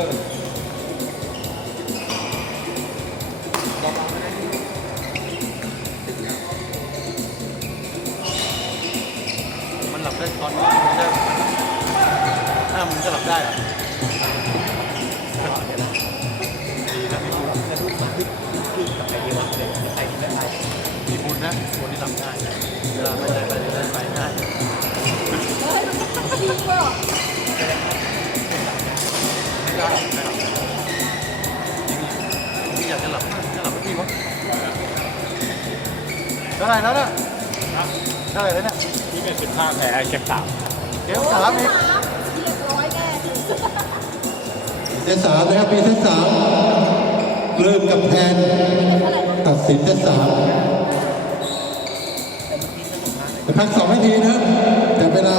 อร์มันหลับได้ตอนนี้มันจะถ้ามันจะหลับได้เหรอ เท่าไหร่แล้วเนี่ยเท่าไหร่แล้วเนี่ยที่เป็นสิบห้าแพ้เก็บสามเกมสามเองสามเรียบร้อยแน่เซตสามนะครับมีเซตสามเริ่มกับแทนตัดสินเซตสามจะพักสองนาทีนะครับแต่เวลา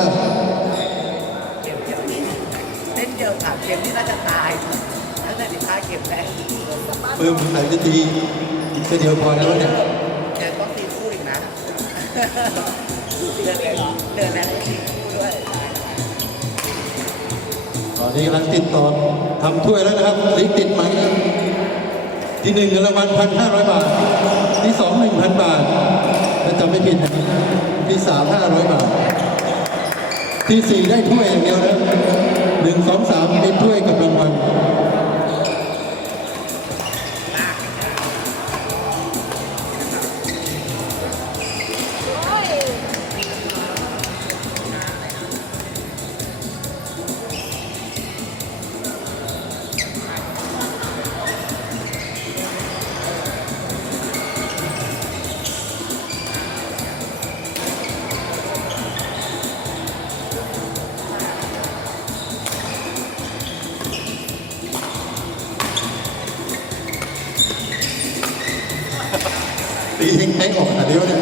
เล่นเดียวสามเกมที่น่าจะตายตั้งแต่สิบห้าเกมแรกเพิ่มใส่จะตีอีกแค่เดียวพอแล้วเนี่ย แกต้องตีคู่อีกนะ เดือนเอนแล้วต้องตีคู่ด้วยตอนนี้กำลังติดต่อทำถ้วยแล้วนะครับลิกติดใหมที่หนึ่งเงินรางวัลพันห้าร้อยบาท ที่สองหนึ่งพันบาทถ้าจำไม่ผิดนะที่สามห้าร้อยบาท ที่สี่ได้ถ้วยอย่างเดียวนะหนึ่งสองสามเป็นถ้วยกับ ตีเฮงแทงออกขนาดนี้วเนี่ย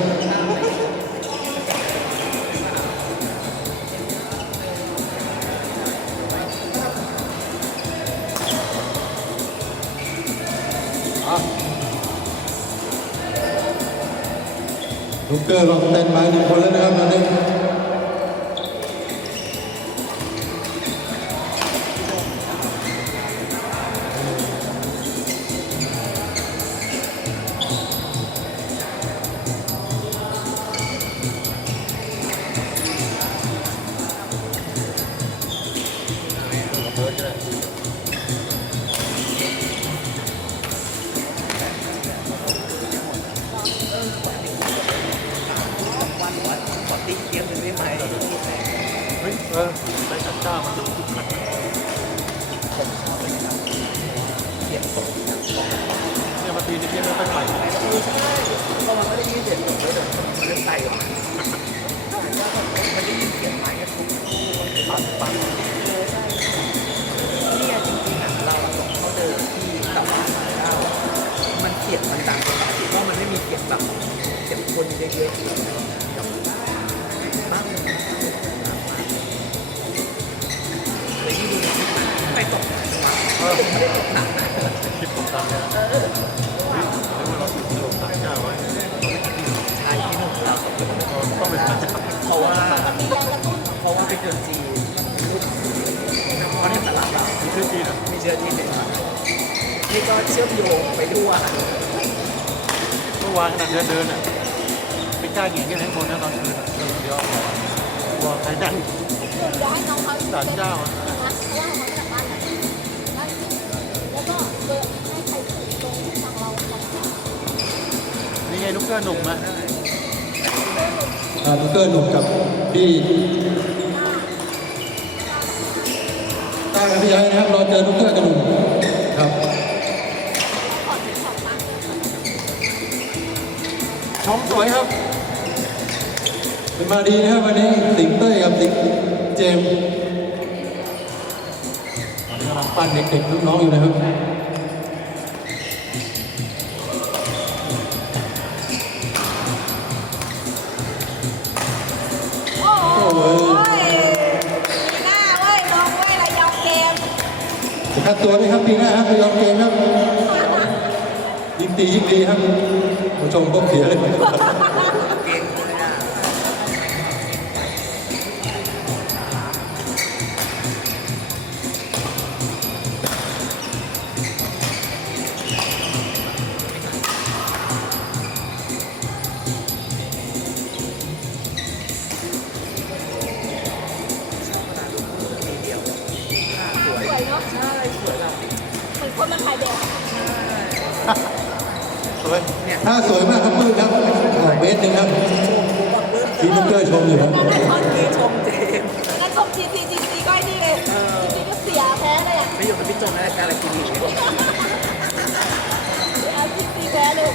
ลูกเกอร์ลองเต้นไปหนึ่งคนแล้วนะครับตอนนี้ เฮ้ยเออไปจับจ้ามาดูเสียงสดเนี่ยมาตีในเกมแล้วไปไปเพราะมันไม่ได้ยินเสียงสดเลยเดี๋ยวมันจะใส่หรอมันได้ยินเสียงไม้กระทุ้งปัดปัดเนี่ยจริงๆอะเราต้องเขาเดินที่แต่ว่ามันเสียงมันดังเพราะมันไม่มีเสียงแบบเสียงคนเยอะๆ เพราะว่าไปเกิดจีนเพราะในตลาดเรามีเชื่อจีนอะมีเชื้อจีนเป็นนี่ก็เชื่อมโยงไปด้วยเมื่อวานขนาดเดินเดินอะไม่กล้าเหงียนกันทั้งคนนะตอนคืนเดินเดียวกลัวใครดังเดี๋ยวให้น้องเขาศาลเจ้าอะนะเพราะว่าเขาไม่กลับบ้านแล้วแล้วก็เบอร์ให้ใครตรงทางเราลงมานี่ไงลูกเกอร์หนุ่มนะอ่าลูกเกอร์หนุ่มกับพี่ ต้ากับพี่ย้ายนะครับรอเจอทุกเรื่อนกันครับขอดขอดมาชมสวยครับ เป็นมาดีนะครับวันนี้สิงเต้ยกับสิงเจมส์ตอนนี้กำลังปั้นเด็กๆลูกน้องอยู่นะครับ คัดตัวไหมครับปีหน้าครับไปยอมเกมครับยิ่งตียิ่งดีครับผู้ชมก็เสียเลย จะขายแสวยถ้าสวยมากครับปื้มครับเมตรหนึ่งครับทีมน้อเจ้ยชมอยู่ครับน่าะชอเจมเจงั้นชมจีซีจีจีก็ไอ้นี่เลยจีซีก็เสียแพ้เลยอะไม่อยู่กับพี่จงแล้วการอะไรกินหนีเอาจีซีแพ้เลย